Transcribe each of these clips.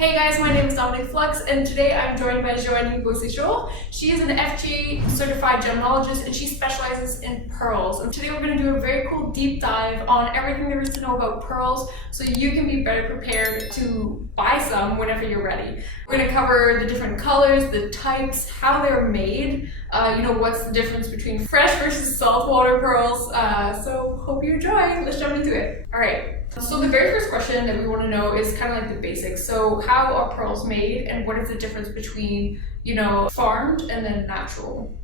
Hey guys, my name is Dominic Flux, and today I'm joined by Joanie. She is an FGAA-certified gemologist, and she specializes in pearls. And today we're going to do a very cool deep dive on everything there is to know about pearls, so you can be better prepared to buy some whenever you're ready. We're going to cover the different colors, the types, how they're made, what's the difference between fresh versus saltwater pearls. So hope you enjoy. Let's jump into it. All right. So the very first question that we want to know is kind of like the basics. So how are pearls made, and what is the difference between, farmed and then natural?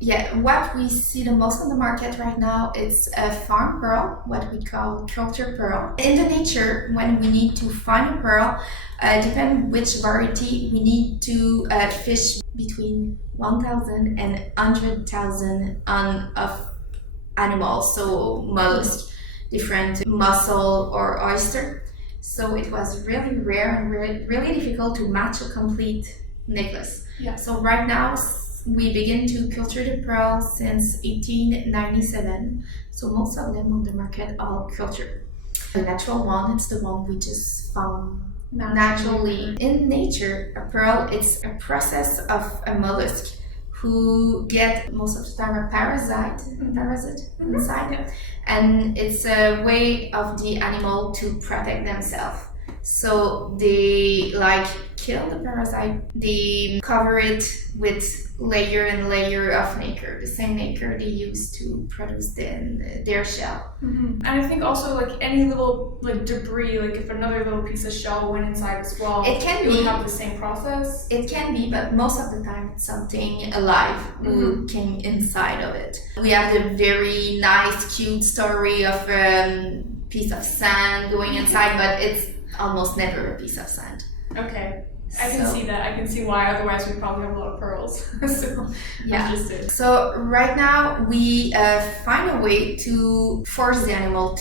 Yeah, what we see the most on the market right now is a farm pearl, what we call culture pearl. In the nature, when we need to find a pearl, depending which variety, we need to fish between 1,000 and 100,000 of animals, so mollusks, different mussel or oyster. So it was really rare and really difficult to match a complete necklace. Yeah. So right now we begin to culture the pearl since 1897. So most of them on the market are cultured. The natural one, it's the one we just found naturally. In nature, a pearl, it's a process of a mollusk who get most of the time a parasite inside, and it's a way of the animal to protect themselves. So they kill the parasite, they cover it with layer and layer of nacre, the same nacre they use to produce their shell. Mm-hmm. And I think also any little debris, if another little piece of shell went inside as well, it would have the same process. It can be, but most of the time it's something alive who came inside of it. We have the very nice, cute story of a piece of sand going inside, but it's almost never a piece of sand. Okay. I can see that. I can see why. Otherwise, we probably have a lot of pearls. So right now we find a way to force the animal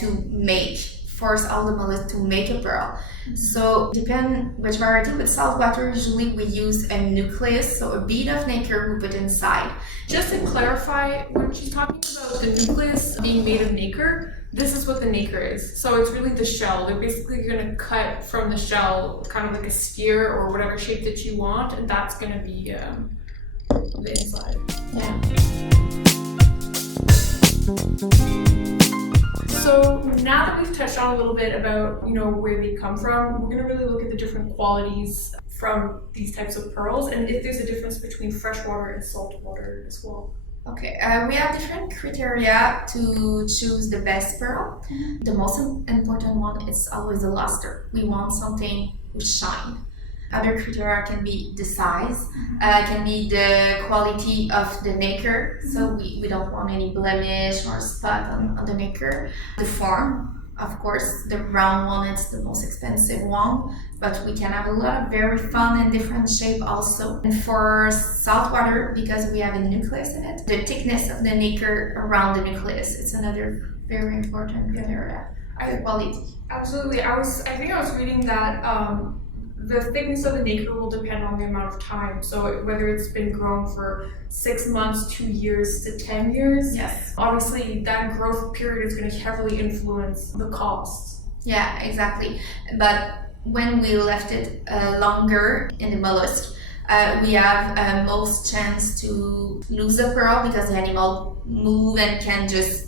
force all the mollusks to make a pearl. Mm-hmm. So depend which variety. With saltwater, usually we use a nucleus, so a bead of nacre we put inside. Just to clarify, when she's talking about the nucleus being made of nacre, this is what the nacre is. So it's really the shell. They're basically going to cut from the shell kind of like a sphere or whatever shape that you want, and that's going to be the inside. Yeah. So now that we've touched on a little bit about where they come from, we're going to really look at the different qualities from these types of pearls, and if there's a difference between freshwater and saltwater as well. Okay, we have different criteria to choose the best pearl. Mm-hmm. The most important one is always the luster. We want something with shine. Other criteria can be the size, can be the quality of the nacre. So we don't want any blemish or spot on the nacre. The form, of course, the round one is the most expensive one, but we can have a lot of very fun and different shape also. And for saltwater, because we have a nucleus in it, the thickness of the nacre around the nucleus, it's another very important criteria. Quality. Absolutely. I think I was reading that the thickness of the nacre will depend on the amount of time. So whether it's been grown for 6 months, 2 years to 10 years, yes, obviously that growth period is going to heavily influence the costs. Yeah, exactly. But when we left it longer in the mollusk, we have most chance to lose the pearl because the animal move and can just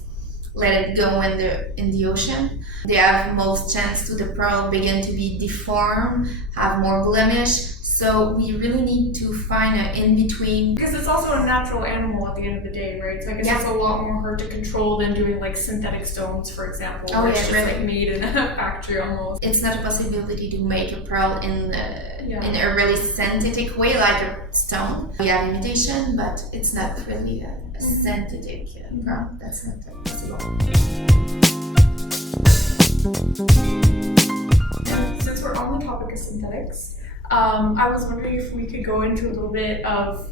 let it go in the ocean. They have most chance to the pearl begin to be deformed, have more blemish. So we really need to find an in-between. Because it's also a natural animal at the end of the day, right? So I guess it's a lot more hard to control than doing synthetic stones, for example. Oh, it's just really? Made in a factory almost. It's not a possibility to make a pearl in a really synthetic way, like a stone. We have imitation, but it's not really a synthetic pearl. That's not possible. Since we're on the topic of synthetics, I was wondering if we could go into a little bit of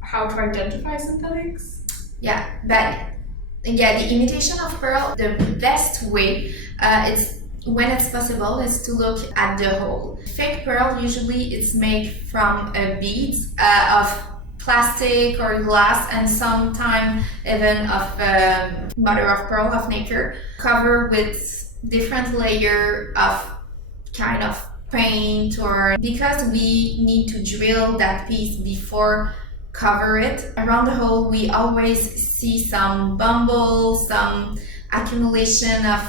how to identify synthetics. The imitation of pearl, the best way when it's possible is to look at the hole. Fake pearl usually is made from beads of plastic or glass, and sometimes even of mother of pearl of nacre, covered with different layer of kind of paint, or because we need to drill that piece before cover it. Around the hole, we always see some bumbles, some accumulation of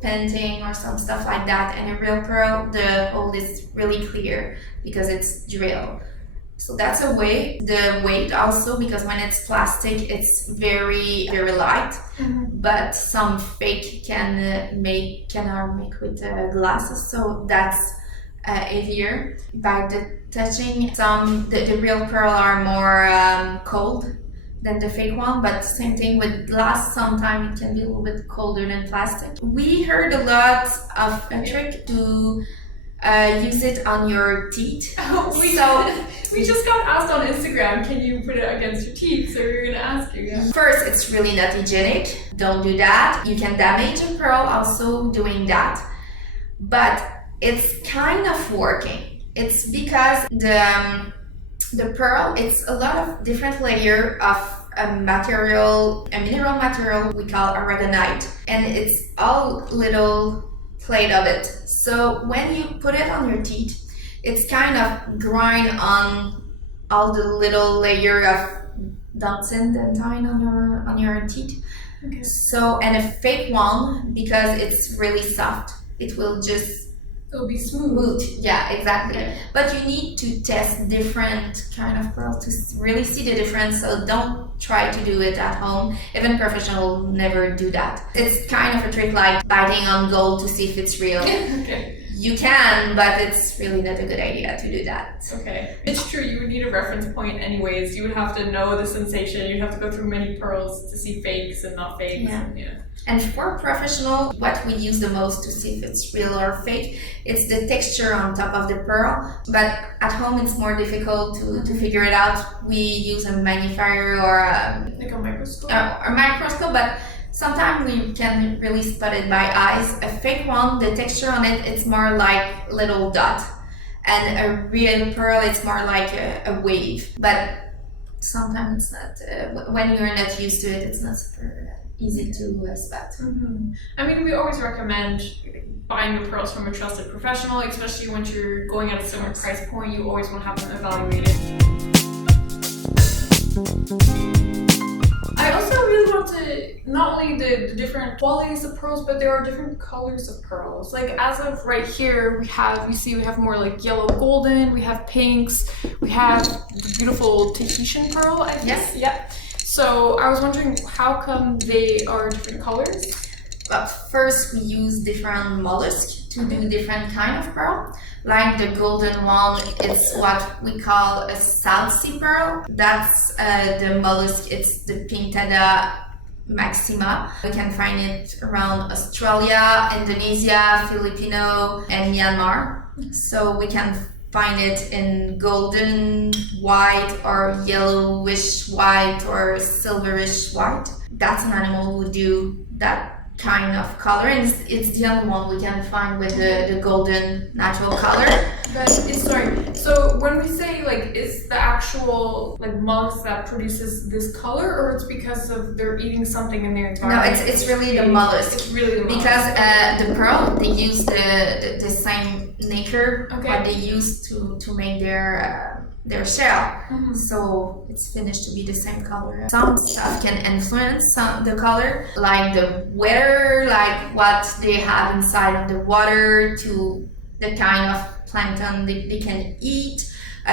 painting or some stuff like that. And a real pearl, the hole is really clear because it's drilled. So that's a way. The weight also, because when it's plastic, it's very, very light. But some fake can make with glasses, so that's heavier. By the touching, the real pearl are more cold than the fake one, but same thing with glass. Sometimes it can be a little bit colder than plastic. We heard a lot of a trick to use it on your teeth. We just got asked on Instagram, can you put it against your teeth? So we were gonna ask you. Yeah. First, it's really not hygienic. Don't do that. You can damage a pearl also doing that. But it's kind of working. It's because the pearl, it's a lot of different layer of a mineral material we call aragonite, and it's all little plate of it. So when you put it on your teeth, it's kind of grind on all the little layer of dentine on your teeth. Okay. So, and a fake one, because it's really soft, it will just It'll be smooth. Yeah, exactly. Okay. But you need to test different kind of pearls to really see the difference. So don't try to do it at home. Even professional never do that. It's kind of a trick like biting on gold to see if it's real. Okay. You can, but it's really not a good idea to do that. Okay. It's true, you would need a reference point anyways. You would have to know the sensation. You'd have to go through many pearls to see fakes and not fakes. Yeah. And for professional, what we use the most to see if it's real or fake, it's the texture on top of the pearl. But at home, it's more difficult to figure it out. We use a magnifier or Like a microscope? a microscope, but sometimes we can really spot it by eyes. A fake one, the texture on it, it's more like little dot. And a real pearl, it's more like a wave. But sometimes it's not, when you're not used to it, it's not super easy to spot. I mean, we always recommend buying the pearls from a trusted professional, especially when you're going at a similar price point. You always want to have them evaluated. I also really want to, not only the different qualities of pearls, but there are different colors of pearls. Like as of right here, we have more like yellow golden, we have pinks, we have the beautiful Tahitian pearl, I think. Yes. Yeah. So I was wondering, how come they are different colors? But first we use different mollusks to do different kind of pearl. Like the golden one, it's what we call a salt sea pearl. That's the mollusk, it's the Pinctada maxima. We can find it around Australia, Indonesia, Filipino, and Myanmar. So we can find it in golden white or yellowish white or silverish white. That's an animal who do that kind of color, and it's the only one we can find with the golden natural color. But so when we say like, is the actual like mollusk that produces this color, or it's because of they're eating something in their environment? No, it's really the mollusk. It's really the mollusk. Because the pearl, they use the same nacre what they use to make their shell. So it's finished to be the same color. Some stuff can influence the color, like the weather, like what they have inside of the water, to the kind of plankton they can eat.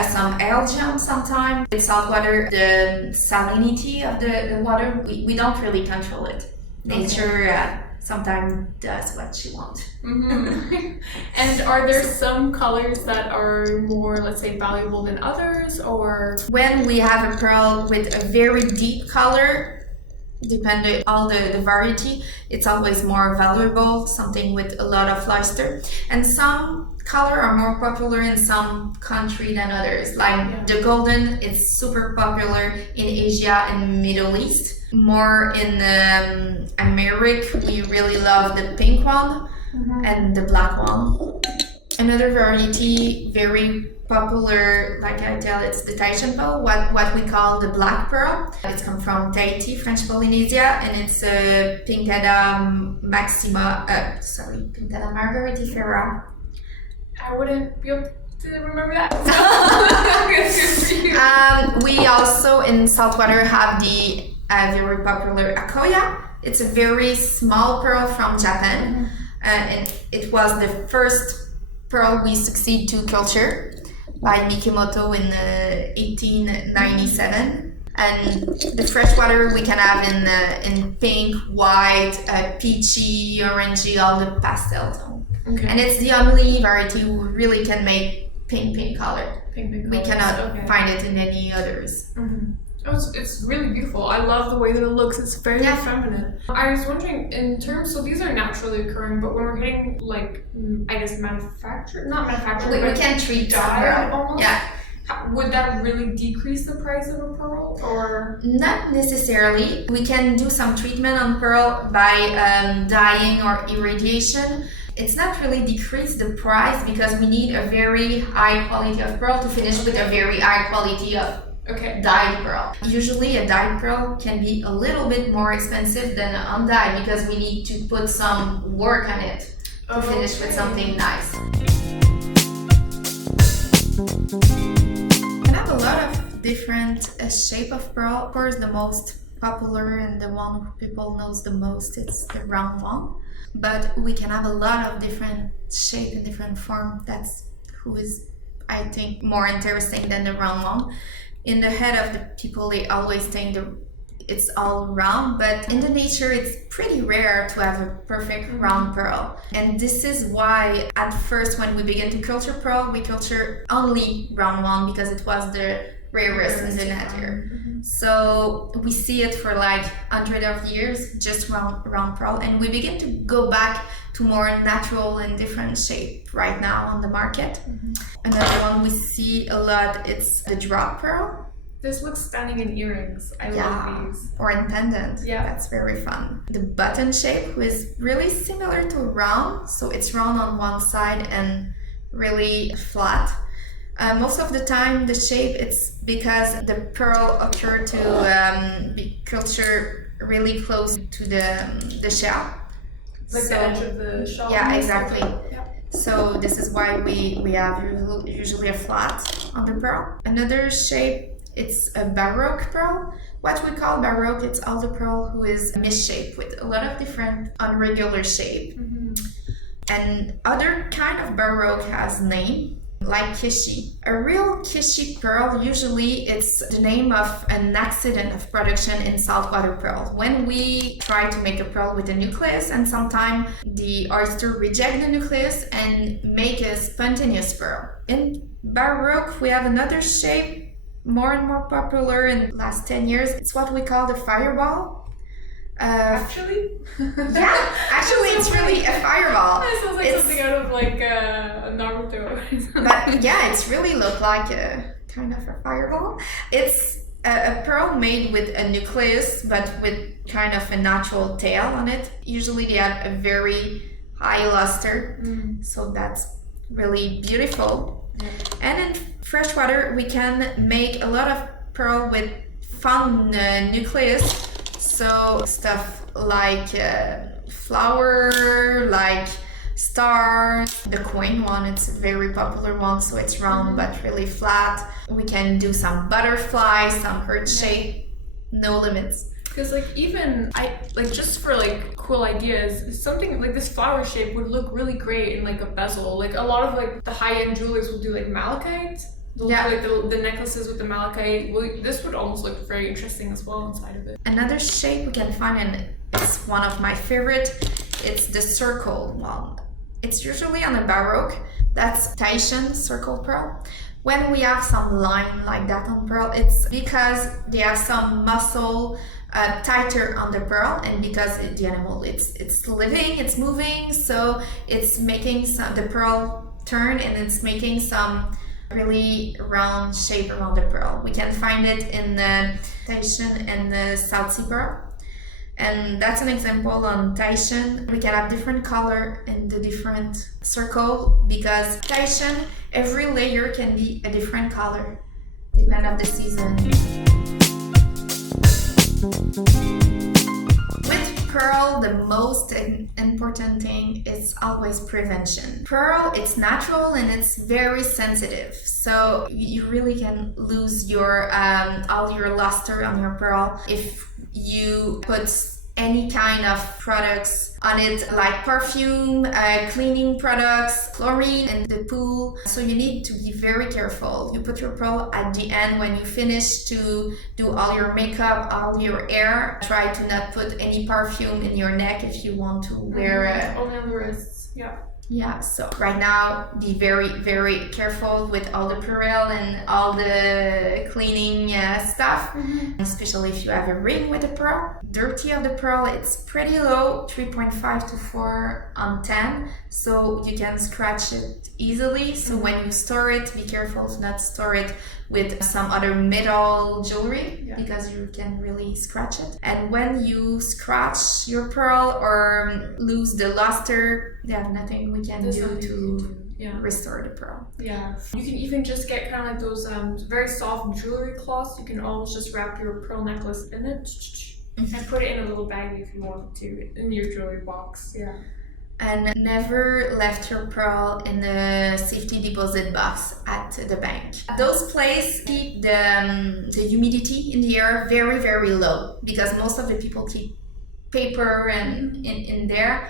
Some algae sometimes. With saltwater, the salinity of the water, we don't really control it. Nature sometimes does what she wants. And are there some colors that are more, let's say, valuable than others, or? When we have a pearl with a very deep color, depending on the variety, it's always more valuable, something with a lot of luster. And some color are more popular in some country than others. Like the golden, it's super popular in Asia and Middle East. More in America, we really love the pink one and the black one. Another variety, very popular, like I tell, it's the Tahitian pearl, what we call the black pearl. It's come from Tahiti, French Polynesia, and it's a Pinctada maxima, Pinctada margaritifera. I wouldn't be able to remember that. We also in saltwater have the very popular Akoya. It's a very small pearl from Japan, and it was the first pearl we succeed to culture by Mikimoto in 1897. And the freshwater we can have in pink, white, peachy, orangey, all the pastel tone. Okay. And it's the only variety who really can make pink color. Pink We colors. cannot find it in any others. Mm-hmm. Oh, it's really beautiful. I love the way that it looks. It's very feminine. I was wondering, in terms, so these are naturally occurring, but when we're getting like, I guess not manufactured, We but can treat dyed almost. Yeah. Would that really decrease the price of a pearl, or? Not necessarily. We can do some treatment on pearl by dyeing or irradiation. It's not really decrease the price because we need a very high quality of pearl to finish with a very high quality of dyed pearl. Usually a dyed pearl can be a little bit more expensive than an undyed because we need to put some work on it to finish with something nice. We have a lot of different shape of pearl. Of course, the most popular and the one people knows the most is the round one. But we can have a lot of different shape and different form. That's who is, I think, more interesting than the round one. In the head of the people, they always think it's all round, but in the nature, it's pretty rare to have a perfect round pearl. And this is why at first, when we began to culture pearl, we culture only round one because it was the rarest in the nature. So we see it for like hundreds of years, just round pearl, and we begin to go back to more natural and different shape right now on the market. Another one we see a lot, it's the drop pearl. This looks stunning in earrings. I love these. Or in pendant. Yeah. That's very fun. The button shape was really similar to round, so it's round on one side and really flat. Most of the time the shape, it's because the pearl occur to be cultured really close to the shell. Like the edge of the shell? Yeah, exactly. Yeah. So this is why we have usually a flat on the pearl. Another shape, it's a baroque pearl. What we call baroque, it's all the pearl who is misshaped with a lot of different irregular shape. And other kind of baroque has name, like keshi. A real keshi pearl, usually it's the name of an accident of production in saltwater pearl. When we try to make a pearl with a nucleus, and sometimes the oyster reject the nucleus and make a spontaneous pearl. In baroque, we have another shape, more and more popular in the last 10 years. It's what we call the fireball. Actually? Yeah, actually it's really a fireball. That sounds like something out of like Naruto. But yeah, it's really look like a kind of a fireball. It's a pearl made with a nucleus, but with kind of a natural tail on it. Usually they have a very high luster, so that's really beautiful. And in freshwater, we can make a lot of pearl with fun nucleus. So stuff like flower, like stars. The coin one, it's a very popular one, so it's round but really flat. We can do some butterfly, some heart shape, no limits. Because like even just for like cool ideas, something like this flower shape would look really great in like a bezel. Like a lot of like the high-end jewelers will do like malachite. They'll do like the necklaces with the malachite. Well, this would almost look very interesting as well inside of it. Another shape we can find, and it's one of my favorite, it's the circle one. It's usually on a baroque. That's Tahitian circle pearl. When we have some line like that on pearl, it's because they have some muscle tighter on the pearl, and because the animal it's living, it's moving, so it's making the pearl turn, and it's making some really round shape around the pearl. We can find it in the Tahitian and the South Sea pearl. And that's an example on Tahitian. We can have different color in the different circle because Tahitian, every layer can be a different color depending on the season. With pearl, the most important thing is always prevention. Pearl, it's natural and it's very sensitive, so you really can lose your all your luster on your pearl if you put any kind of products on it, like perfume, cleaning products, chlorine in the pool. So you need to be very careful. You put your pearl at the end when you finish to do all your makeup, all your hair. Try to not put any perfume in your neck if you want to wear only on the wrists. Yeah. Yeah, so right now be very, very careful with all the pearl and all the cleaning stuff, especially if you have a ring with a pearl. Dirty of the pearl, it's pretty low, 3.5 to 4 on 10, so you can scratch it easily. So when you store it, be careful to not store it with some other metal jewelry, because you can really scratch it. And when you scratch your pearl or lose the luster, there's nothing we can do to restore the pearl. Yeah, you can even just get kind of like those very soft jewelry cloths. You can almost just wrap your pearl necklace in it and put it in a little bag if you want to, in your jewelry box. Yeah. And never left your pearl in the safety deposit box at the bank. Those places keep the humidity in the air very, very low, because most of the people keep paper and in there.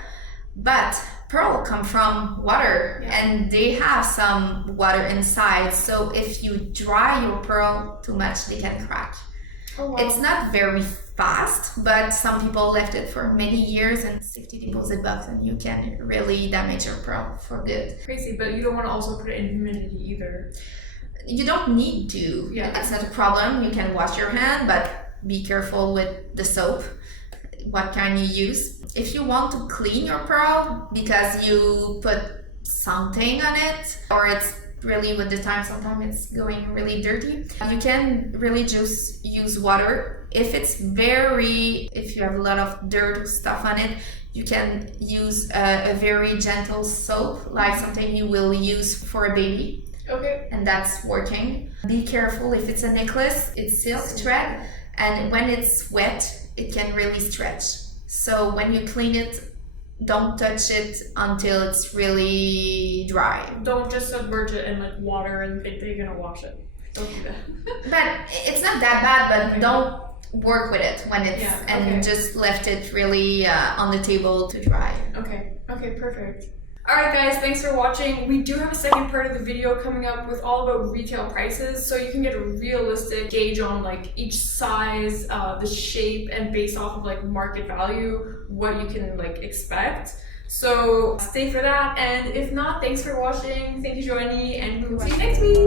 But pearl come from water, and they have some water inside. So if you dry your pearl too much, they can crack. Oh, wow. It's not very fast, but some people left it for many years in safety deposit box, and you can really damage your pearl for good. Crazy, but you don't want to also put it in humidity either. You don't need to. Yeah. It's not a problem. You can wash your hand, but be careful with the soap, what kind you use. If you want to clean your pearl because you put something on it, or it's really with the time, sometimes it's going really dirty, you can really just use water. If you have a lot of dirt stuff on it, you can use a very gentle soap, like something you will use for a baby. Okay. And that's working. Be careful if it's a necklace, it's silk thread, and when it's wet, it can really stretch. So when you clean it, don't touch it until it's really dry. Don't just submerge it in like water and think that you're gonna wash it. Don't do that. But it's not that bad, but don't work with it when it's just left it really on the table to dry. Okay, perfect. Alright guys, thanks for watching. We do have a second part of the video coming up with all about retail prices, so you can get a realistic gauge on like each size, the shape, and based off of like market value, what you can like expect. So stay for that, and if not, thanks for watching. Thank you, Joanie, and we will see you next week.